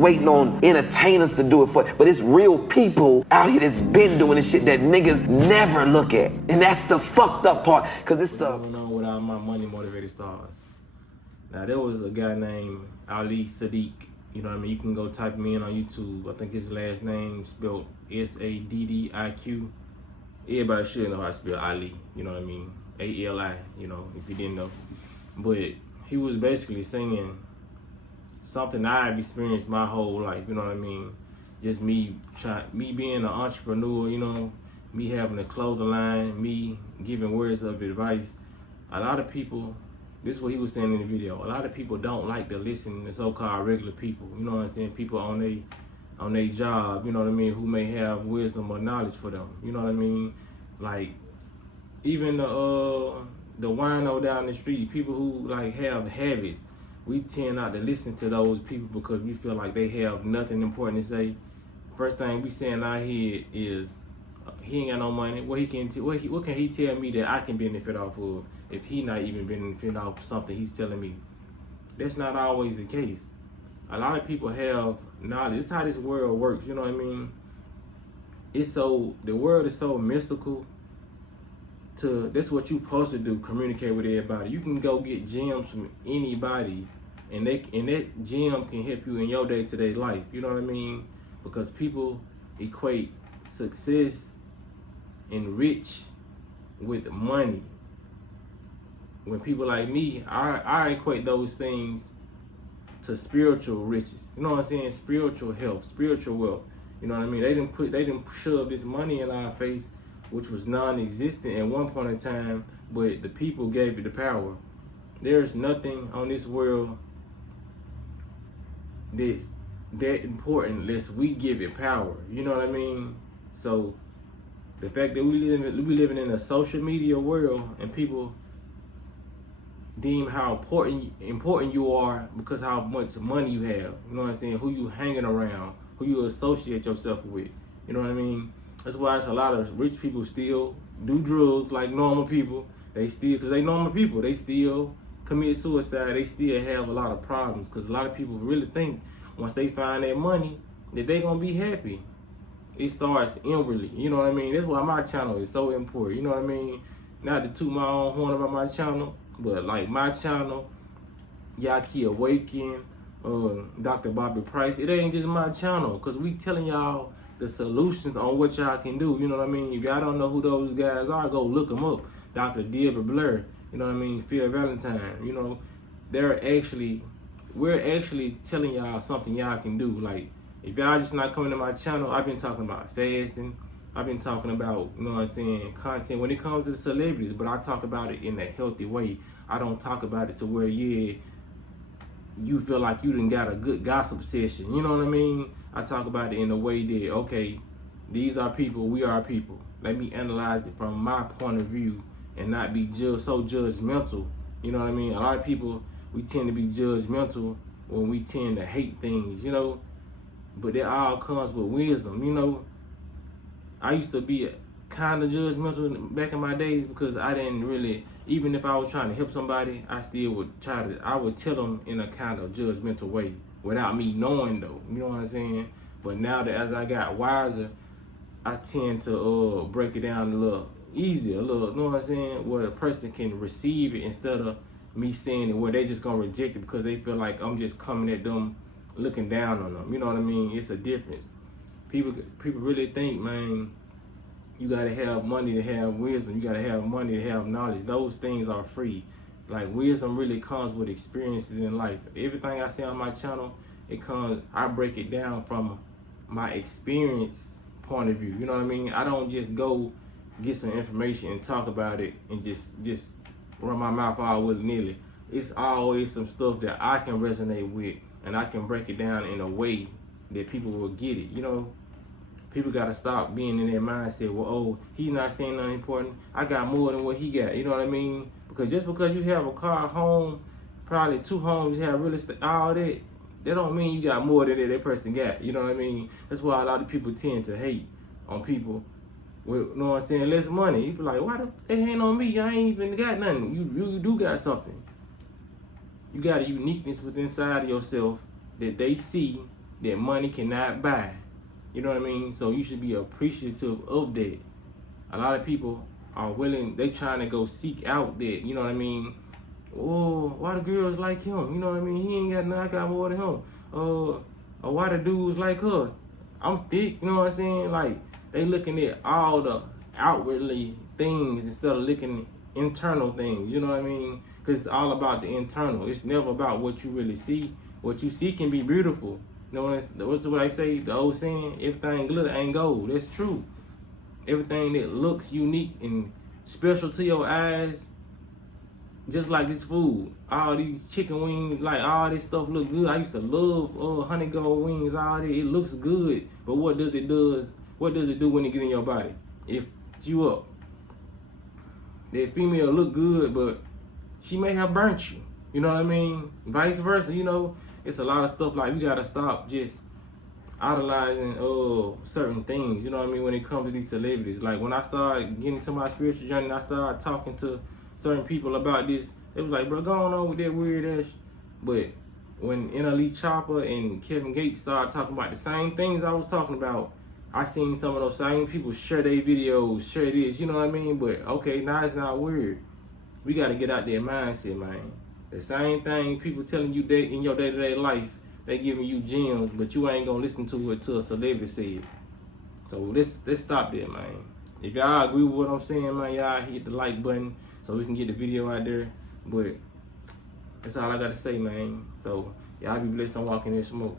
waiting on entertainers to do it for, but it's real people out here that's been doing this shit that niggas never look at. And that's the fucked up part, cause it's the... What's going on with all my money motivated stars? Now there was a guy named Ali Sadiq. You know what I mean? You can go type me in on YouTube. I think his last name spelled Saddiq. Everybody should know how to spell Ali. You know what I mean? Ali. You know, if you didn't know. But he was basically singing something I've experienced my whole life. You know what I mean? Just me being an entrepreneur. You know, me having a clothing line, me giving words of advice. A lot of people. This is what he was saying in the video. A lot of people don't like to listen to so-called regular people. You know what I'm saying? People on their job, you know what I mean, who may have wisdom or knowledge for them. You know what I mean? Like even the wino down the street, people who like have habits, we tend not to listen to those people because we feel like they have nothing important to say. First thing we saying out here is he ain't got no money. What can he tell me that I can benefit off of if he not even benefiting off something he's telling me? That's not always the case. A lot of people have knowledge. This is how this world works. You know what I mean? The world is so mystical. That's what you supposed to do. Communicate with everybody. You can go get gems from anybody, and that gem can help you in your day-to-day life. You know what I mean? Because people equate success and rich with money. When people like me, I equate those things to spiritual riches. You know what I'm saying? Spiritual health, spiritual wealth. You know what I mean? They didn't shove this money in our face, which was non-existent at one point in time, but the people gave it the power. There's nothing on this world that's that important unless we give it power. You know what I mean? So the fact that we living in a social media world and people deem how important you are because how much money you have. You know what I'm saying? Who you hanging around, who you associate yourself with. You know what I mean? That's why it's a lot of rich people still do drugs like normal people. Because they normal people, they still commit suicide. They still have a lot of problems because a lot of people really think once they find their money that they gonna be happy. It starts inwardly. You know what I mean? That's why my channel is so important. You know what I mean? Not to toot my own horn about my channel, but like my channel, Yaki Awaken, Dr. Bobby Price, it ain't just my channel, because we telling y'all the solutions on what y'all can do. You know what I mean? If y'all don't know who those guys are, go look them up. Dr. Dilbert Blair, you know what I mean? Phil Valentine, you know, we're actually telling y'all something y'all can do. Like, if y'all just not coming to my channel, I've been talking about fasting. I've been talking about, you know what I'm saying, content when it comes to the celebrities, but I talk about it in a healthy way. I don't talk about it to where, you feel like you done got a good gossip session. You know what I mean? I talk about it in a way that, okay, these are people, we are people. Let me analyze it from my point of view and not be so judgmental. You know what I mean? A lot of people, we tend to be judgmental when we tend to hate things, you know? But that all comes with wisdom, you know? I used to be kind of judgmental back in my days because I didn't really, even if I was trying to help somebody, I still would I would tell them in a kind of judgmental way without me knowing though, you know what I'm saying? But now that as I got wiser, I tend to break it down a little easier, you know what I'm saying? Where a person can receive it instead of me saying it where they just gonna reject it because they feel like I'm just coming at them, looking down on them, you know what I mean? It's a difference. People really think, man, you gotta have money to have wisdom. You gotta have money to have knowledge. Those things are free. Like, wisdom really comes with experiences in life. Everything I say on my channel, I break it down from my experience point of view. You know what I mean? I don't just go get some information and talk about it and just run my mouth all willy-nilly. It's always some stuff that I can resonate with, and I can break it down in a way that people will get it. You know, people gotta stop being in their mindset, well, oh, he's not saying nothing important, I got more than what he got. You know what I mean? Because just because you have a car, a home, probably 2 homes, you have real estate, all that don't mean you got more than that person got. You know what I mean? That's why a lot of people tend to hate on people with, you know what I'm saying, less money. You be like, why they hate on me? I ain't even got nothing. You do got something. You got a uniqueness within inside of yourself that they see that money cannot buy. You know what I mean? So you should be appreciative of that. A lot of people are willing, they trying to go seek out that, you know what I mean? Oh, why the girls like him? You know what I mean? He ain't got nothing, I got more than him. Or why the dudes like her? I'm thick, you know what I'm saying? Like, they looking at all the outwardly things instead of looking at internal things, you know what I mean? Because it's all about the internal. It's never about what you really see. What you see can be beautiful. You know what's what I say, the old saying, everything glitter ain't gold. That's true. Everything that looks unique and special to your eyes, just like this food, all these chicken wings, like all this stuff look good. I used to love honey gold wings, all that. It looks good, but what does it do? What does it do when it get in your body? It f***s you up. That female look good, but she may have burnt you. You know what I mean? Vice versa, you know. It's a lot of stuff like we gotta stop just idolizing certain things, you know what I mean, when it comes to these celebrities. Like when I started getting to my spiritual journey and I started talking to certain people about this, it was like, bro, go on with that weird ass. But when NLE Chopper and Kevin Gates started talking about the same things I was talking about, I seen some of those same people share their videos, share this, you know what I mean? But okay, now it's not weird. We gotta get out their mindset, man. The same thing people telling you in your day-to-day life, they giving you gems, but you ain't gonna listen to it till a celebrity say it. So let's stop that, man. If y'all agree with what I'm saying, man, y'all hit the like button so we can get the video out there. But that's all I gotta say, man. So y'all be blessed on walking in smoke.